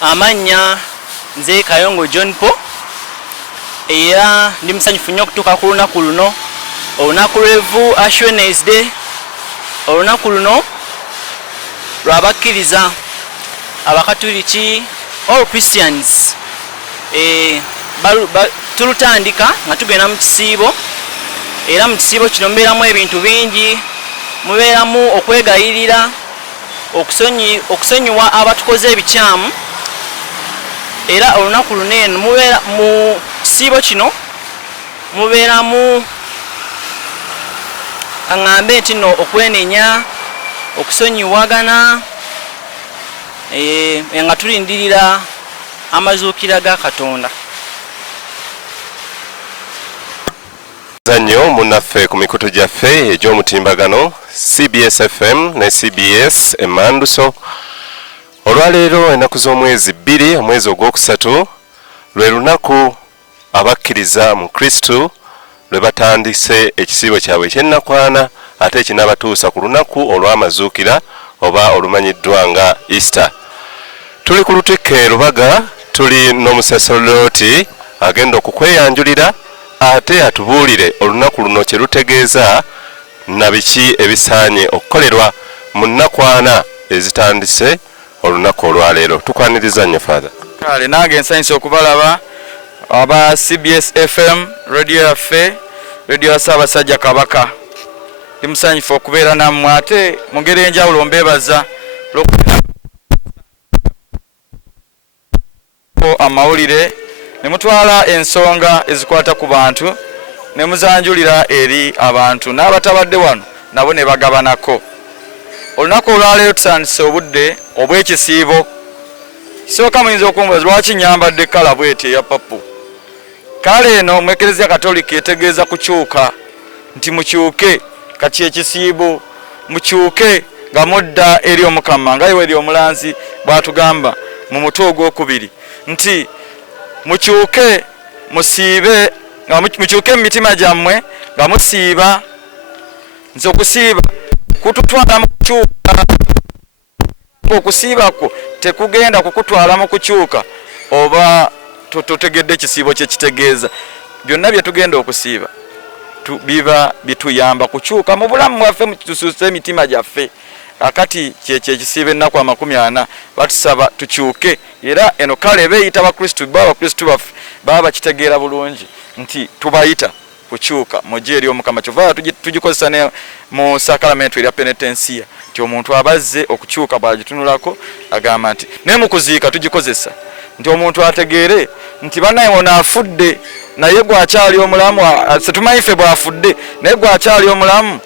Amanya nze Kayongo John Po era ndi musanyufu nnyo okutuuka ku lunaku luno, olunaku lw'Evu Ash Wednesday, olunaku luno lwabakkiriza Abakatuliki all Christians. Tulutandika nga tugenda mu kisiibo, era mu kisiibo kino mubeeramu ebintu bingi, mubeeramu okwegayirira, okusonyiwa abatukoze ebikyamu. Era olunaku luno mubeera mu kisiibo kino mubeeramu aŋŋambe nti nno okwenenya, okusonyiwagana, nga tulindirira amazuukira ga Katonda. Zanyo munaffe ku mikutu gyaffe egy'omutimbagano CBS FM ne CBS Emmanduso. Olwaleero ennaku z'omwezi 2 omwezi ogwokusatu lwe lunaku abakkiriza mu Kristo lwe batandise ekisiibo kyabwe eky'ennakwana ate ekinaabatuusa ku lunaku olw'amazuukira oba olumanyiddwa nga Easter. Tuli ku Lutikko Lubaga, tuli n'omusaserdoti agenda okukweyanjulira ate atubuulire olunaku luno kye lutegeeza na biki ebisaanye okukolerwa mu nnakwana ezitandise olunaku olwaleero. Tukwaniriza nnyo Father. Kale nange nsanyusa okubalaba aba CBS FM radio yaffe, radio ya Ssaabasajja Kabaka. Ndi musanyufu okubeera nammwe ate mu ngeri enjawulo mbeebaza amawulire ne mutwala ensonga ezikwata ku bantu ne muzanjulira eri abantu n'abatabadde wano nabo ne bagabanako. Olunaku olwaleero tusandise obudde obw'ekisiibo. Kisooka muyinza okumbuza lwaki nyambadde kala bw'eti eya papu. Kale eno mu Eklezia Katolika etegeeza kukyuka, nti mukyuke kati ekisiibo, mukyuke nga mudda eri Omukama nga eri omulanzi bw'atugamba mu mutwe ogwokubiri nti mukyuke musiibe, nga mukyuke mu mitima gyammwe nga musiiba. Nze okusiiba kututwala mu kukyuka, okusiibako tekugenda kukutwala mu kukyuka oba totegedde ekisiibo kye kitegeeza. Byonna bye tugenda okusiiba biba bituyamba kukyuka mu bulamu bwaffe, tusuuse emitima gyaffe. Akati kyekyo ekisiibo ennaku 40 batusaba tukyuke, era eno kale beeyita Bakristu, Bakristu baffe baba bakitegeera bulungi nti tubayita kukyuka mujje eri Omukama. Kyova tugikozesa ne mu sakalamento erya penetensiya nti omuntu abazze okukyuka bwagitunulako agamba nti ne mu kuziika tugikozesa nti omuntu ategeere nti bannaye ono afudde naye gwakyali omulamu. Tumanyi ffe bwafudde naye gwakyali omulamu,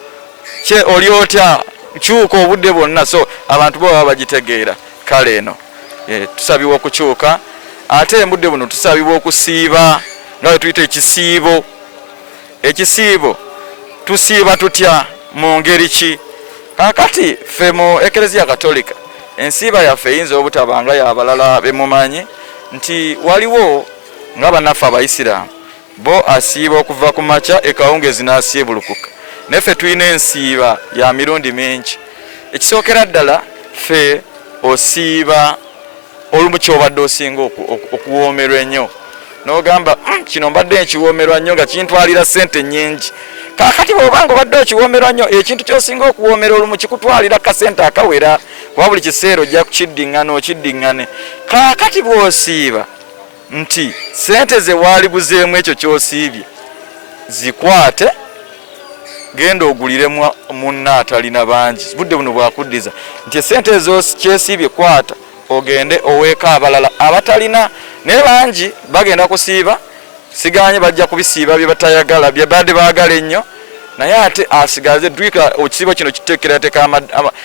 kye oli otya kyuka obudde bwonna. So abantu bo baba bagitegeera. Kale eno tusabibwa okukyuka, ate embudde buno tusabibwa okusiiba nga tuyita ekisiibo. Ekisiibo tusiiba tutya, mu ngeri ki? Kakati ffe mu Eklezia Katolika ensiiba yaffe eyinza obutabanga y'abalala bemumanyi nti waliwo nga bannaffe Abayisiraamu bo asiiba okuva ku makya ekawungezi n'asiibulukuka. Neffe tulina ensiiba ya mirundi mingi. Ekisookera ddala ffe osiiba olumu kyobadde osinga okuwoomerwa ennyo n'ogamba kino mbadde nkiwoomerwa nnyo nga kintwalira ssente nnyingi. Kakati bw'obanga obadde okiwoomerwa nnyo ekintu ky'osinga okuwoomera olumu kikutwalira kasente akawera, kuba buli kiseera ojja kukiddiŋŋana okiddiŋŋane. Kakati bw'osiiba nti ssente ze waali buzeemu ekyo ky'osiibye zikwate, genda oguliremu munna atalina bangi. Budde buno bwakuddiza nti essente ezo kyesiibye kwata ogende oweeka abalala abatalina naye bangi bagenda kusiiba, siganye bajja kubisiiba bye batayagala, bye badde baagala ennyo, naye ate asigaze dwika ekisiibo kino kiteekerateeka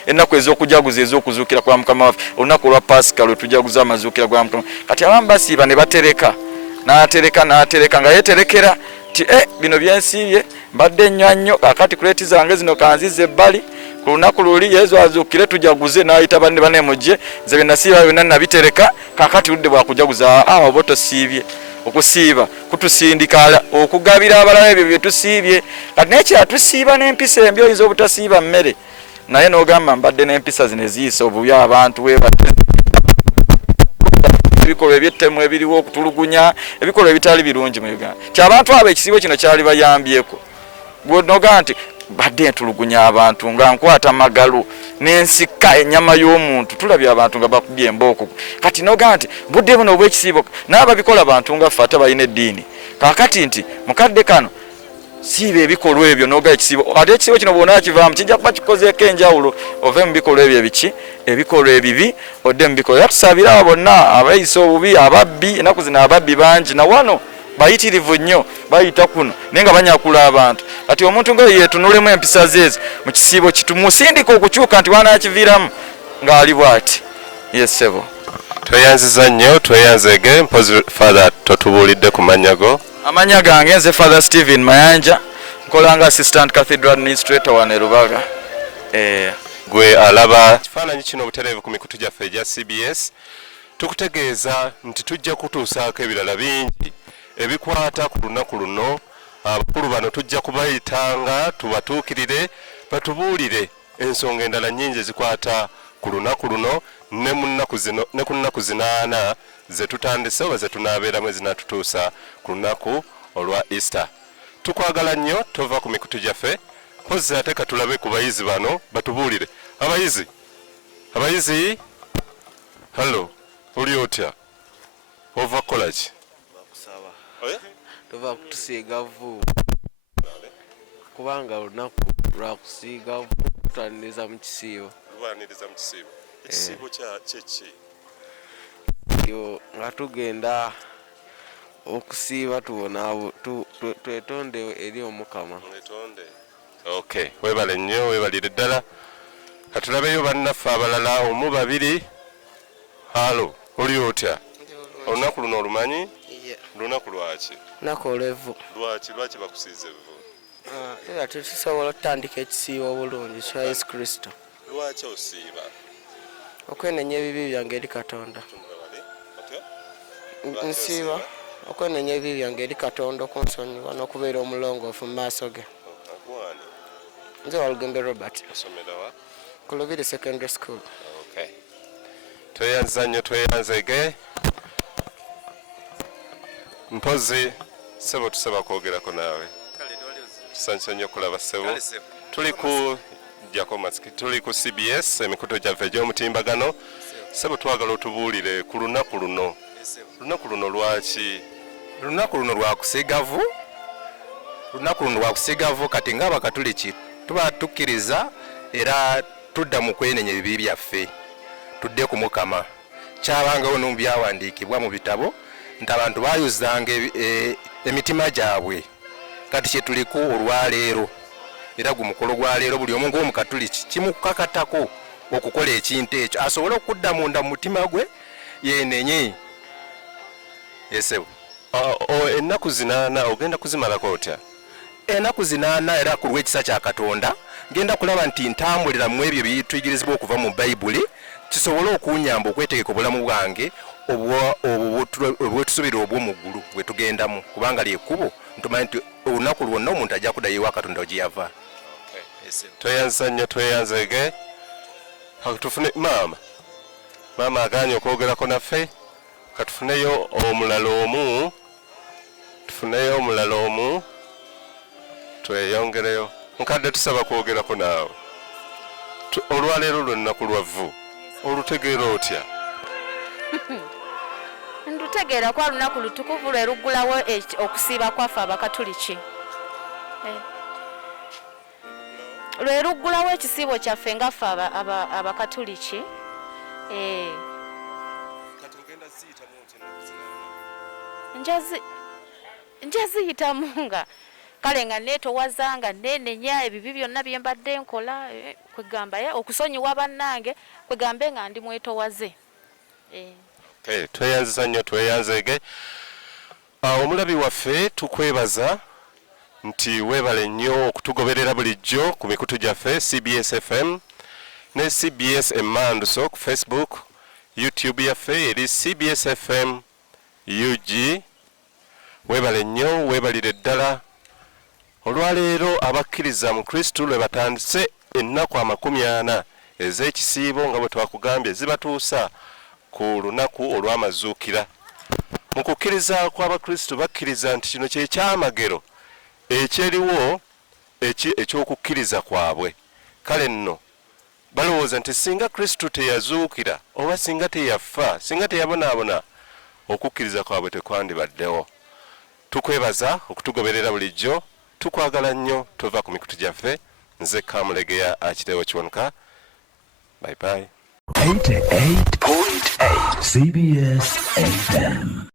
ennaku ez'okujaguza ez'okuzuukira kwa Mukama waffe, olunaku olwa Pasika lwe tujaguza amazuukira ga Mukama. Kati abamu basiiba ne batereka n'atereka nga yeeterekera ti bino byensiibye mbadde nnywa nnyo, kakati kuleeti zange zino kanzize ebbali, ku lunaku luli Yesu azuukire tujaguze, n'ayita banne bane mujje, nze bye nasiiba byonna nabitereka, kakati budde bwakujaguza oba tosiibye. Okusiiba kutusindika okugabira abalala ebyo bye tusiibye. Kati n'ekira tusiiba n'empisa embi, oyinza obutasiiba mmere naye n'ogamba mbadde n'empisa zino eziyisa obubi abantu ebikolwa ebyettemu ebiriwo okutulugunya ebikolwa ebitali birungi mu Uganda ti abantu abo ekisibo kino kyali bayambyeko bwonoga nti badde ntulugunya abantu nga nkwata magalo n'ensika ennyama y'omuntu tulabye abantu nga bakubye embooko kati noga nti budde buno obw'ekisibo n'ababikola abantu nga ffe ate balina eddiini kaakati nti mukadde kano siiba ebikolwa ebyo noga ekisibo ate ekisibo kino bwona kivaamu kijja kuba kikozeeko enjawulo ove mu bikolwa ebyo ebiki ebikolwa ebibi odde mu bikolwa tusabira abo bonna abayisa obubi ababbi ennaku zino ababbi bangi na wano bayitirivu nnyo bayita kuno naye nga banyakula abantu kati omuntu nga yeetunulemu empisa zeezo mu kisiibo kitumusindika okukyuka nti wanakiviiramu ng'ali bw'ati yesebo tweyanziza nnyo tweyanzege mpozi father totubuulidde ku mannya go amanya gange nze Father Stephen Mayanja nkolanga assistant cathedral administrator wane Rubaga gwe alaba kifaananyi kino obutereevu ku mikutu gyaffe egya CBS tukutegeeza nti tujja kutuusaako ebirala bingi ebikwata ku lunaku luno abakulu bano tujja kubayitanga tubatuukirire batubuulire ensonga endala nnyingi ezikwata ku lunaku luno ne ku nnaku zinaana ze tutandise oba ze tunaabeeramu ezinatutuusa ku lunaku olwa Easter. Tukwagala nnyo tova ku mikutu gyaffe mpozi ate ka tulabe ku bayizi bano batubuulire. Abayizi hallo oli otya ova kukola ki? Tova kutusiiga vvu kubanga olunaku lwa kusiiga vvu tutwaniriza mu kisiibo. Ekisiibo kyeki yo nga tugenda okusiiba tubona twetonde eri Omukama. Okay, webale nnyo webalire ddala katulabeyo bannaffe abalala omu babiri. Halo oli otya? Olunaku luno olumanyi? Lunaku lwaki? Lunaku olw'evvu. Lwaki bakusiiza evvu? Era tetusobola okutandika ekisiibo obulungi kya Yesu Kristo. Lwaki osiiba? Okwenenya ebibi byange eri Katonda. Nsiiba okwenenya ebibi byange eri Katonda okunsonyiwa n'okubeera omulongoofu mu maaso ge. Nze Walugembe Robert. Osomera wa? Ku Lubiri Secondary School. Okay. Tweyanza nnyo tweyanzege. Mpozi sebo tusaba kwogerako naawe. Tusanyusa nnyo kulaba sebo. Tuli ku Jacomasiki, tuli ku CBS emikutu gyaffe egy'omutimbagano. Sebo twagala otubuulire ku lunaku luno. Lunaku luno lwaki? Lunaku luno lwa kusiigavu. Lunaku luno lwa kusiigavu kati ng'Abakatuliki tuba tukkiriza era tudda mu kwenenya ebibi byaffe. Tudde ku Mukama. Kyabangawo no mu byawandiikibwa mu bitabo nti abantu bayuzanga emitima gyabwe. Kati kye tuliko olwaleero era gumukolo gwa leero buli omu ng'Omukatuliki kimukakatako okukola ekintu ekyo asobole okudda munda mu mutima gwe yenenye. Yesebo. Ennaku zinaana ogenda kuzimalako otya? Ennaku zinaana era ku lw'ekisa kya Katonda ngenda kulaba nti ntambulira mu ebyo bituyigirizibwa okuva mu Bayibuli kisobole okunyamba okwetegeka obulamu bwange obwetusubira obw'omu ggulu bwe tugendamu kubanga lyekkubo ntumanyi nti olunaku lwonna omuntu ajja kuddayo ewa Katonda gye yava. Tweyanza nnyo tweyanzege. Tufune maama agaanye okwogerako naffe katufuneyo omulala omu tweyongereyo. Nkadde tusaba kwogerako naawe. Olwaleero lwennaku lwavvu olutegeera otya? Ndutegeera kwa lunaku lutukuvu lwe luggulawo okusiiba kwaffe Abakatuliki. Lwe luggulawo ekisiibo kyaffe ngaffe Abakatuliki. Njaziyitamu nga kale nga neetowaza nga nenenya ebibi byonna bye mbadde nkola kwegamba okusonyiwa bannange kwegambe nga ndi mwetowaze. Tweyanziza nnyo tweyanzege. Omulabi waffe tukwebaza nti weebale nnyo okutugoberera bulijjo ku mikutu gyaffe CBS FM ne CBS Emmanduso ku Facebook, YouTube yaffe eri CBS FM UG. Weebale nnyo weebalire ddala. Olwaleero abakkiriza mu Kristo lwe batandise ennaku 40 ez'ekisiibo nga bwe twakugambye zibatuusa ku lunaku olw'amazuukira. Mu kukkiriza kw'Abakristo bakkiriza nti kino kye kyamagero ekyeriwo eky'okukkiriza kwabwe. Kale nno balowooza nti singa Kristo teyazuukira oba singa teyafa singa teyabonaabona okukkiriza kwabwe tekwandibaddewo. Tukwebaza okutugoberera bulijjo, tukwagala nnyo, tuva ku mikutu gyaffe. Nze Kamulegeya Akiteewo Kiwanuka. Bye bye. 88.8 CBS FM.